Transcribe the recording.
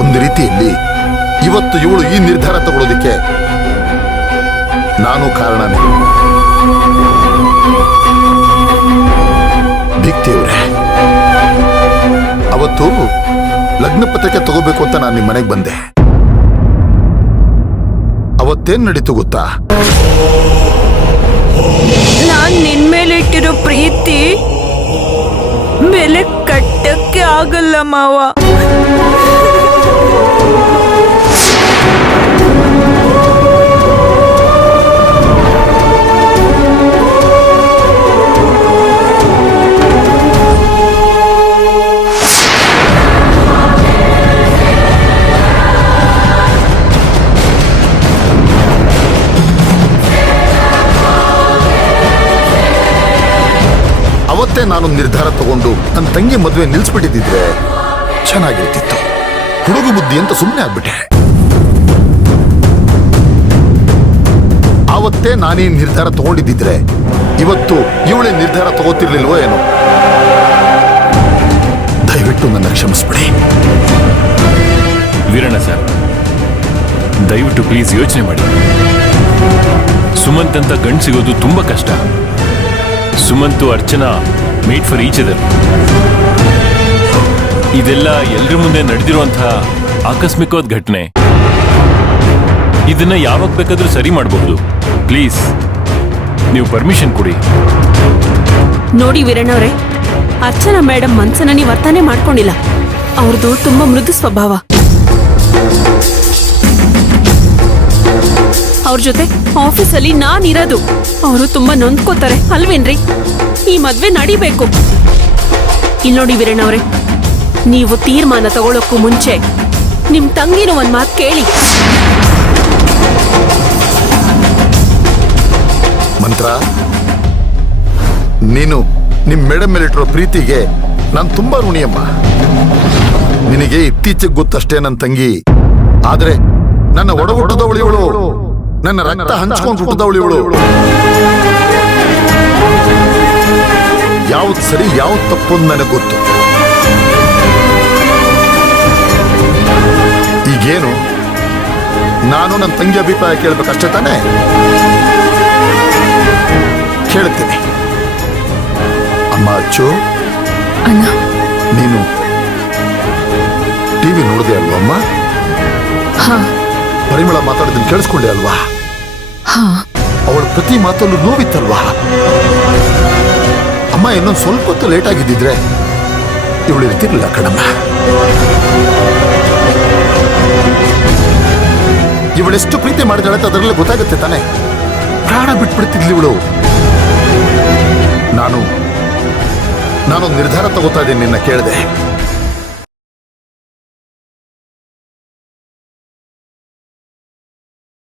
ಒಂದು ರೀತಿಯಲ್ಲಿ ಇವತ್ತು ಇವಳು ಈ ನಿರ್ಧಾರ ತಗೊಳ್ಳೋದಿಕ್ಕೆ ನಾನು ಕಾರಣನೇ. ಭಿಕ್ತಿಯವ್ರೆ, ಅವತ್ತು ಲಗ್ನ ಪತ್ರಿಕೆ ತಗೋಬೇಕು ಅಂತ ನಾನು ನಿಮ್ಮ ಮನೆಗೆ ಬಂದೆ. ಅವತ್ತೇನ್ ನಡೀತು ಗೊತ್ತಾ? ನಾನ್ ನಿನ್ ಮೇಲೆ ಇಟ್ಟಿರೋ ಪ್ರೀತಿ ಬೆಲೆ ಕಟ್ಟಕ್ಕೆ ಆಗಲ್ಲ ಮಾವ. ಅವತ್ತೇ ನಾನು ನಿರ್ಧಾರ ತಗೊಂಡು ನನ್ನ ತಂಗಿ ಮದುವೆ ನಿಲ್ಸ್ಬಿಟ್ಟಿದ್ರೆ ಚೆನ್ನಾಗಿರ್ತಿತ್ತು. ಹುಡುಗ ಬುದ್ಧಿ ಅಂತ ಸುಮ್ಮನೆ ಆಗ್ಬಿಟ್ಟೆ. ಆವತ್ತೇ ನಾನೇ ನಿರ್ಧಾರ ತಗೊಂಡಿದ್ದಿದ್ರೆ ಇವತ್ತು ಇವಳೇ ನಿರ್ಧಾರ ತಗೋತಿರ್ಲಿಲ್ವೋ ಏನೋ. ದಯವಿಟ್ಟು ನನ್ನ ಕ್ಷಮಿಸ್ಬಿಡಿ. ವೀರಣ್ಣ ಸರ್, ದಯವಿಟ್ಟು ಪ್ಲೀಸ್ ಯೋಚನೆ ಮಾಡಿ. ಸುಮಂತ್ ಅಂತ ಗಂಡು ಸಿಗೋದು ತುಂಬಾ ಕಷ್ಟ. Sumantu Archana made for each other. ಇದೆಲ್ಲ ಎಲ್ಲರ ಮುಂದೆ ನಡೆದಿರುವಂತಹ ಆಕಸ್ಮಿಕವಾದ ಘಟನೆ. ಇದನ್ನ ಯಾವಾಗ ಬೇಕಾದ್ರೂ ಸರಿ ಮಾಡಬಹುದು. ಪ್ಲೀಸ್ ನೀವು ಪರ್ಮಿಷನ್ ಕೊಡಿ. ನೋಡಿ ವೀರಣ್ಣವ್ರೆ, ಅರ್ಚನಾ ಮೇಡಮ್ ಮನ್ಸನ್ನ ನೀವು ಅರ್ಥನೇ ಮಾಡ್ಕೊಂಡಿಲ್ಲ. ಅವ್ರದ್ದು ತುಂಬಾ ಮೃದು ಸ್ವಭಾವ. ಅವ್ರ ಜೊತೆ ಆಫೀಸಲ್ಲಿ ನಾನಿರೋದು. ಅವರು ತುಂಬಾ ನೊಂದ್ಕೋತಾರೆ ಅಲ್ವೇನ್ರಿ? ಈ ಮದ್ವೆ ನಡಿಬೇಕು. ಇಲ್ಲಿ ನೋಡಿ ವೀರಣ್ಣವ್ರೆ, ನೀವು ತೀರ್ಮಾನ ತಗೊಳ್ಳೋಕ್ಕೂ ಮುಂಚೆ ನಿಮ್ ತಂಗಿನ ಒಂದ್ ಮಾತು ಕೇಳಿ. ಮಂತ್ರ, ನೀನು ನಿಮ್ ಮೇಡಮ್ ಮೇಲಿಟ್ಟಿರೋ ಪ್ರೀತಿಗೆ ನಾನು ತುಂಬಾ ಋಣಿಯಮ್ಮ. ನಿನಗೆ ಇತ್ತೀಚೆಗೆ ಗೊತ್ತಷ್ಟೇ ನನ್ನ ತಂಗಿ. ಆದ್ರೆ ನನ್ನ ಒಡಹುಟ್ಟದವಳು ಇವಳು, ನನ್ನ ರಕ್ತ ಹಂಚ್ಕೊಂಡು ಹುಟ್ಟದವಳು ಇವಳು. ಯಾವ್ದು ಸರಿ ಯಾವ್ದು ತಪ್ಪು ಅಂತ ನನಗೆ ಗೊತ್ತು. ಈಗೇನು ನಾನು ನನ್ನ ತಂಗಿ ಅಭಿಪ್ರಾಯ ಕೇಳ್ಬೇಕಷ್ಟೇ ತಾನೇ? ಕೇಳ್ತೀನಿ. ಅಮ್ಮ ಅಚ್ಚು, ಅಣ್ಣ, ನೀನು ಟಿವಿ ನೋಡಿದೆ ಅಲ್ವಾ ಅಮ್ಮ? ಹಾ ಪರಿಮಳ ಮಾತಾಡೋದನ್ನ ಕೇಳಿಸ್ಕೊಂಡೆ ಅಲ್ವಾ? ಹಾ. ಅವಳ ಪ್ರತಿ ಮಾತಲ್ಲೂ ನೋವಿತ್ತಲ್ವಾ? ಅಮ್ಮ ಇನ್ನೊಂದು ಸ್ವಲ್ಪ ಹೊತ್ತು ಲೇಟ್ ಆಗಿದ್ದಿದ್ರೆ ಇವಳು ಇರ್ತಿರ್ಲಿಲ್ಲ ಕಣಮ್ಮ. ಇವಳೆಷ್ಟು ಪ್ರೀತಿ ಮಾಡಿದಾಳೆ ಅಂತ ಅದರಲ್ಲೇ ಗೊತ್ತಾಗುತ್ತೆ ತಾನೆ. ಪ್ರಾಣ ಬಿಟ್ಬಿಡ್ತಿದ್ಲಿ ಇವಳು. ನಾನು ನಿರ್ಧಾರ ತಗೋತಾ ಇದ್ದೀನಿ. ನಿನ್ನ ಕೇಳಿದೆ.